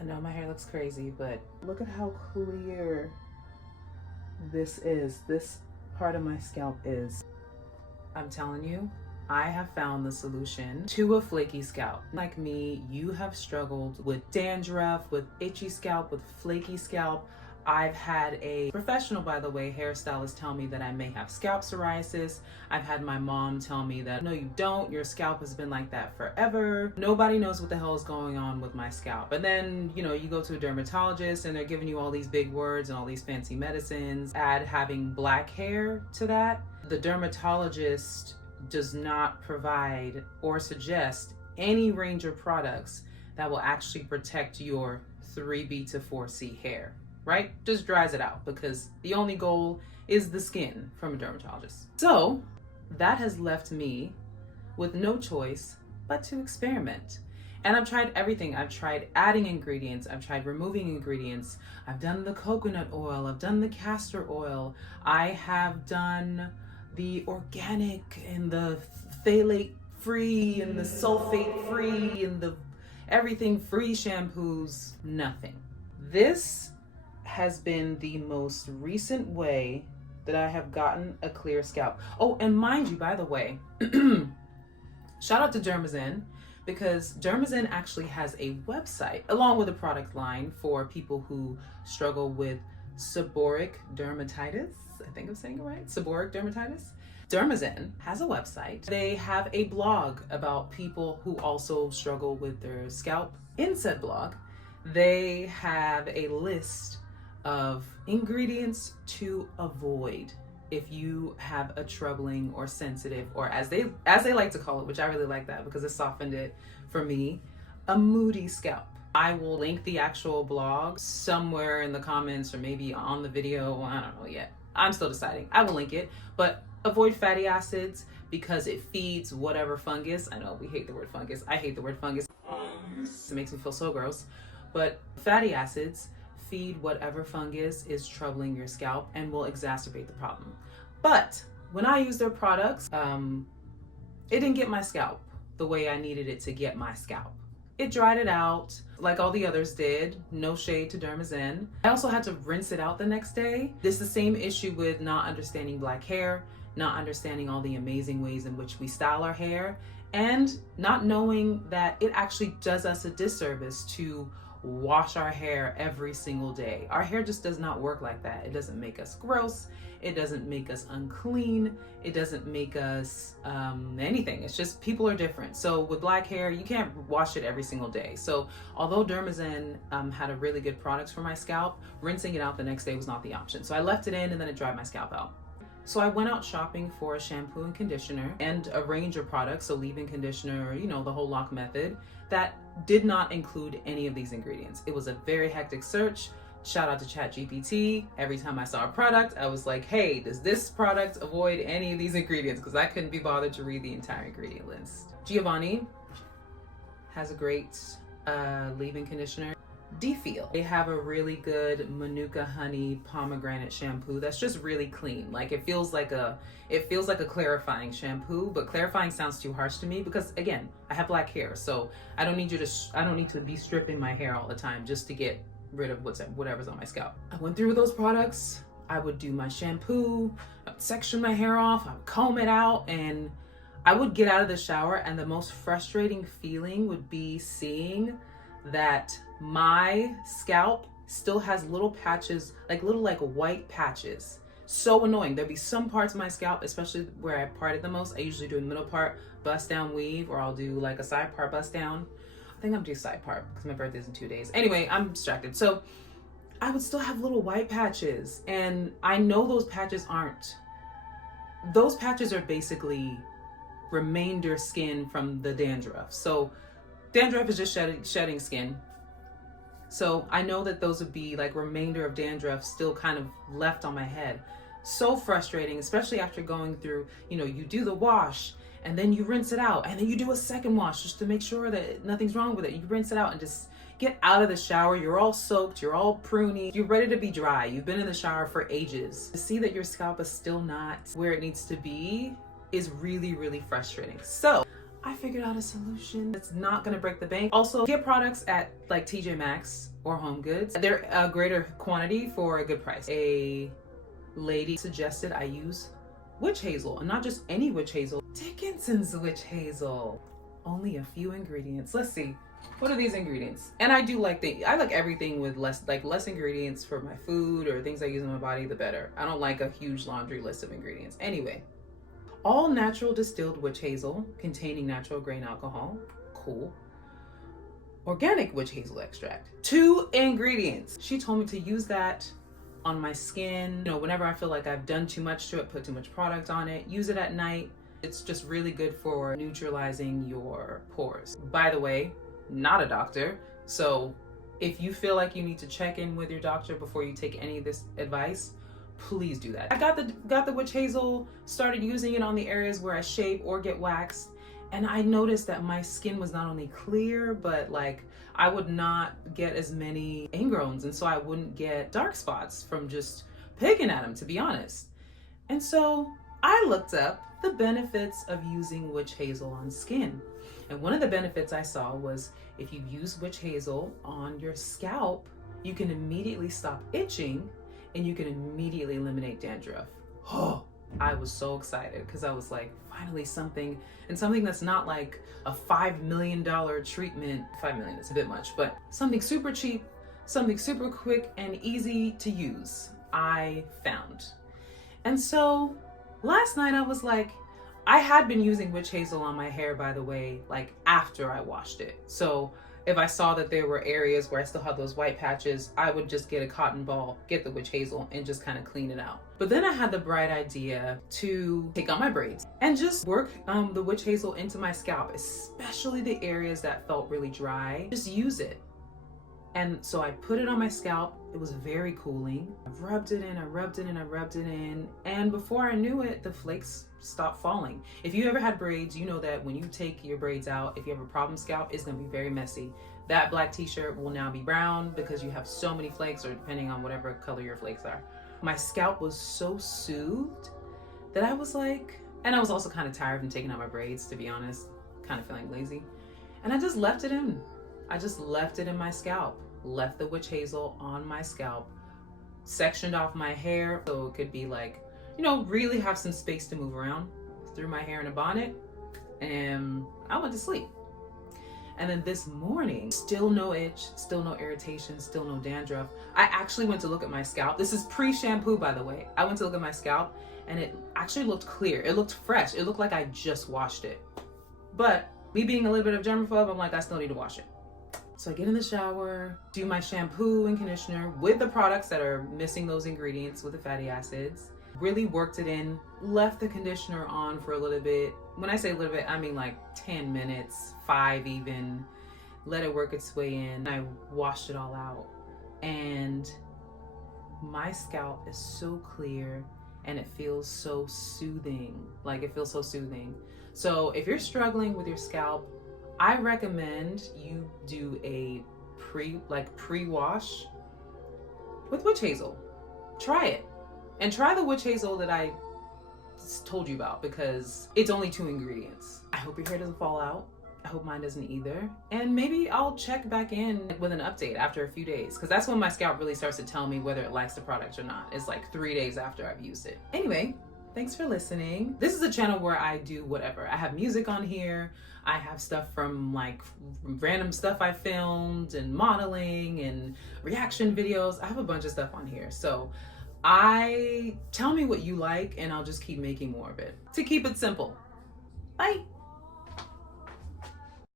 I know my hair looks crazy, but look at how clear this is. This part of my scalp is. I'm telling you, I have found the solution to a flaky scalp. Like me, you have struggled with dandruff, with itchy scalp, with flaky scalp. I've had a professional, by the way, hairstylist tell me that I may have scalp psoriasis. I've had my mom tell me that, no, you don't. Your scalp has been like that forever. Nobody knows what the hell is going on with my scalp. And then, you go to a dermatologist and they're giving you all these big words and all these fancy medicines. Add having black hair to that. The dermatologist does not provide or suggest any range of products that will actually protect your 3B to 4C hair. Right? Just dries it out because the only goal is the skin from a dermatologist. So that has left me with no choice but to experiment. And I've tried everything. I've tried adding ingredients. I've tried removing ingredients. I've done the coconut oil. I've done the castor oil. I have done the organic and the phthalate free and the sulfate free and the everything free shampoos. Nothing. This has been the most recent way that I have gotten a clear scalp. Oh, and mind you, by the way, shout out to Dermazen, because Dermazen actually has a website along with a product line for people who struggle with seborrheic dermatitis. I think I'm saying it right. Seborrheic dermatitis. Dermazen has a website. They have a blog about people who also struggle with their scalp. In said blog, they have a list of ingredients to avoid if you have a troubling or sensitive, or as they like to call it, which I really like that because it softened it for me, a moody scalp. I will link the actual blog somewhere in the comments or maybe on the video. I don't know yet. I'm still deciding. I will link it, but avoid fatty acids because it feeds whatever fungus. I know we hate the word fungus. I hate the word fungus. It makes me feel so gross. But fatty acids feed whatever fungus is troubling your scalp and will exacerbate the problem. But when I use their products, it didn't get my scalp the way I needed it to get my scalp. It dried it out like all the others did. No shade to Dermazen. I also had to rinse it out the next day. This is the same issue with not understanding black hair, not understanding all the amazing ways in which we style our hair, and not knowing that it actually does us a disservice to wash our hair every single day. Our hair just does not work like that. It doesn't make us gross. It doesn't make us unclean. It doesn't make us anything. It's just people are different. So with black hair, you can't wash it every single day. So although Dermazen had a really good product for my scalp, rinsing it out the next day was not the option. So I left it in and then it dried my scalp out. So I went out shopping for a shampoo and conditioner and a range of products, so leave-in conditioner, the whole lock method, that did not include any of these ingredients. It was a very hectic search. Shout out to ChatGPT. Every time I saw a product, I was like, hey, does this product avoid any of these ingredients? Because I couldn't be bothered to read the entire ingredient list. Giovanni has a great leave-in conditioner. Difeel. They have a really good Manuka honey pomegranate shampoo that's just really clean. Like it feels like a clarifying shampoo, but clarifying sounds too harsh to me because again, I have black hair, so I don't need to be stripping my hair all the time just to get rid of whatever's on my scalp. I went through those products. I would do my shampoo, I'd section my hair off, I'd comb it out, and I would get out of the shower, and the most frustrating feeling would be seeing that my scalp still has little patches, like white patches. So annoying. There'd be some parts of my scalp, especially where I part it the most. I usually do the middle part, bust down weave, or I'll do like a side part bust down. I think I'm gonna do side part because my birthday's in 2 days. Anyway, I'm distracted. So I would still have little white patches, and I know those patches are basically remainder skin from the dandruff. So dandruff is just shedding skin. So I know that those would be like remainder of dandruff still kind of left on my head. So frustrating, especially after going through, you do the wash and then you rinse it out and then you do a second wash just to make sure that nothing's wrong with it. You rinse it out and just get out of the shower. You're all soaked, you're all pruny, you're ready to be dry. You've been in the shower for ages. To see that your scalp is still not where it needs to be is really, really frustrating. So I figured out a solution. It's not gonna break the bank. Also, get products at like TJ Maxx or Home Goods. They're a greater quantity for a good price. A lady suggested I use witch hazel, and not just any witch hazel, Dickinson's witch hazel. Only a few ingredients. Let's see. What are these ingredients? And I do like I like everything with less ingredients for my food or things I use in my body, the better. I don't like a huge laundry list of ingredients. Anyway, all natural distilled witch hazel containing natural grain alcohol. Cool. Organic witch hazel extract. 2 ingredients. She told me to use that on my skin. You know, whenever I feel like I've done too much to it, put too much product on it, use it at night. It's just really good for neutralizing your pores. By the way, not a doctor, so if you feel like you need to check in with your doctor before you take any of this advice, please do that. I got the witch hazel, started using it on the areas where I shave or get waxed, and I noticed that my skin was not only clear, but like I would not get as many ingrowns, and so I wouldn't get dark spots from just picking at them, to be honest. And so I looked up the benefits of using witch hazel on skin. And one of the benefits I saw was if you use witch hazel on your scalp, you can immediately stop itching and you can immediately eliminate dandruff. Oh, I was so excited because I was like, finally something that's not like a $5 million treatment. 5 million is a bit much, but something super cheap, something super quick and easy to use, I found. And so last night I was like, I had been using witch hazel on my hair, by the way, like after I washed it. So if I saw that there were areas where I still had those white patches, I would just get a cotton ball, get the witch hazel, and just kind of clean it out. But then I had the bright idea to take out my braids and just work the witch hazel into my scalp, especially the areas that felt really dry. Just use it. And so I put it on my scalp. It was very cooling. I rubbed it in, I rubbed it in, I rubbed it in. And before I knew it, the flakes stopped falling. If you ever had braids, you know that when you take your braids out, if you have a problem scalp, it's gonna be very messy. That black t-shirt will now be brown because you have so many flakes, or depending on whatever color your flakes are. My scalp was so soothed that I was like, and I was also kind of tired from taking out my braids, to be honest, kind of feeling lazy. And I just left it in. I just left it in my scalp, left the witch hazel on my scalp, sectioned off my hair so it could be like, you know, really have some space to move around, threw my hair in a bonnet, and I went to sleep. And then this morning, still no itch, still no irritation, still no dandruff. I actually went to look at my scalp. This is pre-shampoo, by the way. I went to look at my scalp and it actually looked clear. It looked fresh. It looked like I just washed it. But me being a little bit of germaphobe, I'm like, I still need to wash it. So I get in the shower, do my shampoo and conditioner with the products that are missing those ingredients with the fatty acids, really worked it in, left the conditioner on for a little bit. When I say a little bit, I mean like 10 minutes, 5 even, let it work its way in. I washed it all out and my scalp is so clear and it feels so soothing. Like it feels so soothing. So if you're struggling with your scalp, I recommend you do a pre-wash with witch hazel. Try it. And try the witch hazel that I told you about because it's only 2 ingredients. I hope your hair doesn't fall out. I hope mine doesn't either. And maybe I'll check back in with an update after a few days because that's when my scalp really starts to tell me whether it likes the product or not. It's like 3 days after I've used it. Anyway, thanks for listening. This is a channel where I do whatever. I have music on here. I have stuff from like random stuff I filmed and modeling and reaction videos. I have a bunch of stuff on here. So tell me what you like and I'll just keep making more of it to keep it simple. Bye.